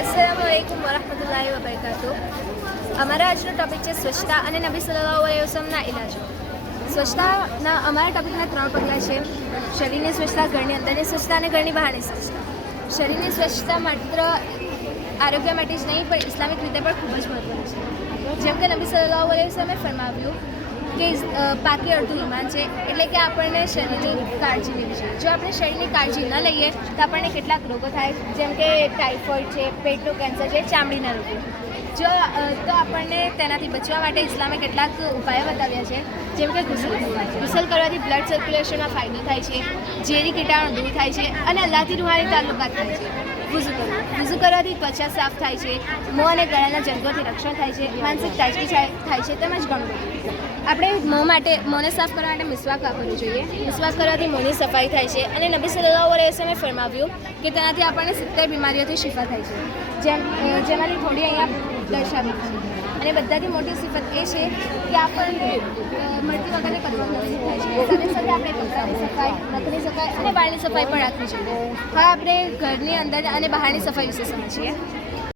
अस्सलामुअलैकुम वरहमतुल्लाहि वबरकातुह। અમારા આજનો ટોપિક છે સ્વચ્છતા અને નબી સલ્લલ્લાહુ અલૈહિ વસલ્લમના ઇલાજો. સ્વચ્છતાના અમારા ટોપિકના 3 પગલાં છે: શરીરની સ્વચ્છતા, ઘરની અંદરની સ્વચ્છતા અને ઘરની બહારની સ્વચ્છતા. શરીરની સ્વચ્છતા માત્ર આરોગ્ય માટે જ નહીં પણ ઇસ્લામિક રીતે પણ ખૂબ જ મહત્વની છે. જેમ કે નબી સલ્લલ્લાહુ અલૈહિ વસલ્લમે ફરમાવ્યું કે પાકી અડધું ઈમાન છે, એટલે કે આપણને શરીરની કાળજી લેવી જોઈએ. જો આપણે શરીરની કાળજી ન લઈએ તો આપણને કેટલાક રોગો થાય, જેમ કે ટાઇફોઇડ છે, પેટનું કેન્સર છે, ચામડીના રોગો. તો આપણને તેનાથી બચવા માટે ઇસ્લામે કેટલાક ઉપાયો બતાવ્યા છે, જેમ કે ગુસલ કરવાથી બ્લડ સર્ક્યુલેશનમાં ફાયદો થાય છે, ઝેરી કીટાણુ દૂર થાય છે અને અલ્લાહથી રૂહાની તાલ્લુકાત થાય છે. વૂઝુ કરવાથી ત્વચા સાફ થાય છે, મોં અને ગળાના જંતુઓથી રક્ષણ થાય છે, માનસિક તાજગી થાય છે, તેમજ ઘણું બધું. આપણે મોંને સાફ કરવા માટે મિસવાક વાપરવું જોઈએ. મિસવાક કરવાથી મોંની સફાઈ થાય છે અને નબી સલ્લલ્લાહુ અલૈહિ વસલ્લમે ફરમાવ્યું કે તેનાથી આપણને 70 બીમારીઓથી શિફા થાય છે, જેમાંથી થોડી અહીંયા દર્શાવી છે. અને બધાથી મોટી સિફત એ છે કે આપણને મળતી વખતે કચરો નસીબ થાય છે. સાથે સાથે આપણે કપડાની સફાઈ, નખની સફાઈ અને વાળની સફાઈ પણ રાખવી જોઈએ. હા, આપણે ઘરની અંદર અને બહારની સફાઈ વિશે સમજીએ.